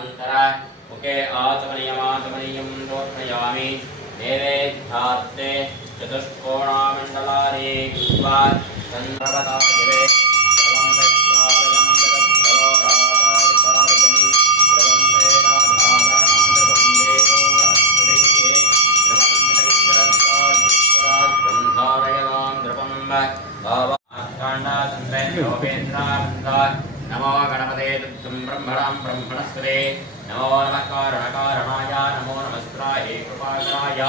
ನಂತರ ಮುಖೇ ಆಚಮನೀಯಂ ತೋರ್ಪಯಾಮಿ ದೇವೇಧ್ಯಾತ್ಮೆ ಚತುಷ್ಕೋಣಮಂಡಲಾನಿ ಕೃತ್ವಾ ಸಂಭವತಾದಿವೆ नमो गणपते तुम ब्रह्मणां ब्रह्मणस्पते नमो नमः कारणकारणाय नमो नमस्त्राय कृपाकराय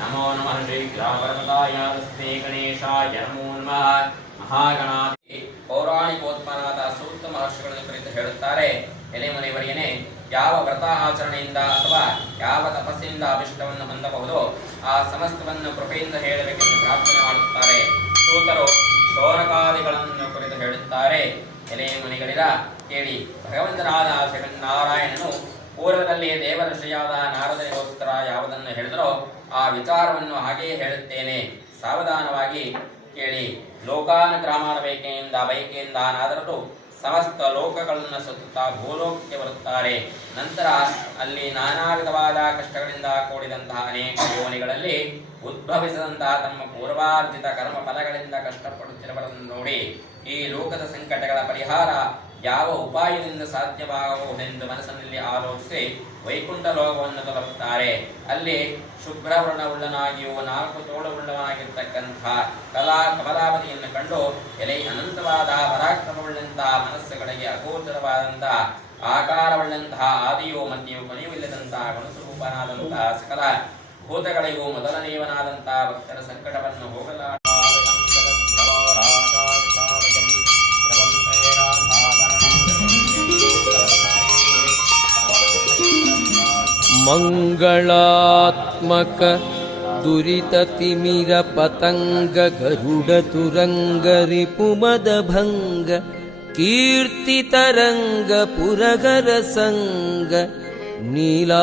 नमो नमः शीघ्रावरमताय तस्मै गणेशाय नमो नमः ಮಹಾಗಣಾಧಿ ಪೌರಾಣಿಕೋತ್ಪನ್ನದ ಸೂಕ್ತ ಮಹರ್ಷಿಗಳನ್ನು ಕುರಿತು ಹೇಳುತ್ತಾರೆ. ಎಲೆ ಮುನಿವರಿಯನೇ, ಯಾವ ವ್ರತ ಆಚರಣೆಯಿಂದ ಅಥವಾ ಯಾವ ತಪಸ್ಸಿನಿಂದ ಅಭಿಷ್ಟವನ್ನು ಹೊಂದಬಹುದು ಆ ಸಮಸ್ತವನ್ನು ಕೃಪೆಯಿಂದ ಹೇಳಬೇಕೆಂದು ಪ್ರಾರ್ಥನೆ ಮಾಡುತ್ತಾರೆ. ಸೂತರು ಶೌನಕಾದಿಗಳನ್ನು ಕುರಿತು ಹೇಳುತ್ತಾರೆ. ಎಲೆ ಮುನಿಗಳಿರ ಕೇಳಿ, ಭಗವಂತನಾದ ಶ್ರೀಮನ್ನಾರಾಯಣನು ಪೂರ್ವದಲ್ಲಿ ದೇವಋಷಿಯಾದ ನಾರದನಿಗೋಸ್ಕರ ಯಾವುದನ್ನು ಹೇಳಿದರೋ ಆ ವಿಚಾರವನ್ನು ಹಾಗೆಯೇ ಹೇಳುತ್ತೇನೆ, ಸಾವಧಾನವಾಗಿ ಕೇಳಿ. ಲೋಕಾನುಗ್ರಾಮನ ಬಯಕೆಯಿಂದ ನಾರದರು ಸಮಸ್ತ ಲೋಕಗಳನ್ನು ಸುತ್ತುತ್ತಾ ಭೂಲೋಕಕ್ಕೆ ಬರುತ್ತಾರೆ. ನಂತರ ಅಲ್ಲಿ ನಾನಾ ವಿಧವಾದ ಕಷ್ಟಗಳಿಂದ ಕೂಡಿದಂತಹ ಅನೇಕ ಯೋನಿಗಳಲ್ಲಿ ಉದ್ಭವಿಸಿದಂತಹ ತಮ್ಮ ಪೂರ್ವಾರ್ಜಿತ ಕರ್ಮ ಫಲಗಳಿಂದ ಕಷ್ಟಪಡುತ್ತಿರುವುದನ್ನು ನೋಡಿ ಈ ಲೋಕದ ಸಂಕಟಗಳ ಪರಿಹಾರ ಯಾವ ಉಪಾಯದಿಂದ ಸಾಧ್ಯವಾಗಬಹುದೆಂದು ಮನಸ್ಸಿನಲ್ಲಿ ಆಲೋಚಿಸಿ ವೈಕುಂಠ ಲೋಕವನ್ನು ತಲುಪುತ್ತಾರೆ. ಅಲ್ಲಿ ಶುಭ್ರವರ್ಣವುಳ್ಳನಾಗಿಯೂ 4 ತೋಳುಳ್ಳವನಾಗಿರ್ತಕ್ಕಂಥ ಕಮಲಾವತಿಯನ್ನು ಕಂಡು ಎಲೆ ಅನಂತವಾದ ಪರಾಕ್ರಮವುಳ್ಳಂತಹ ಮನಸ್ಸುಗಳಿಗೆ ಅಗೋಚರವಾದಂತಹ ಆಕಾರವುಳ್ಳಂತಹ ಆದಿಯೂ ಮಧ್ಯೆಯೂ ಕೊನೆಯುವಿಲ್ಲದಂತಹ ಗುಣಸ್ವರೂಪನಾದಂತಹ ಸಕಲ ಭೂತಗಳಿಗೂ ಮೊದಲನೆಯವನಾದಂತಹ ಭಕ್ತರ ಸಂಕಟವನ್ನು ಹೋಗಲಾರ ಮಂಗಳಾತ್ಮಕ ದುರಿತತಿಮಿರ ಪತಂಗ ಗರುಡ ತುರಂಗ ರಿಪುಮದ ಭಂಗ ಕೀರ್ತಿ ತರಂಗ ಪುರಗರ ಸಂಗ ನೀಲಾಂಗ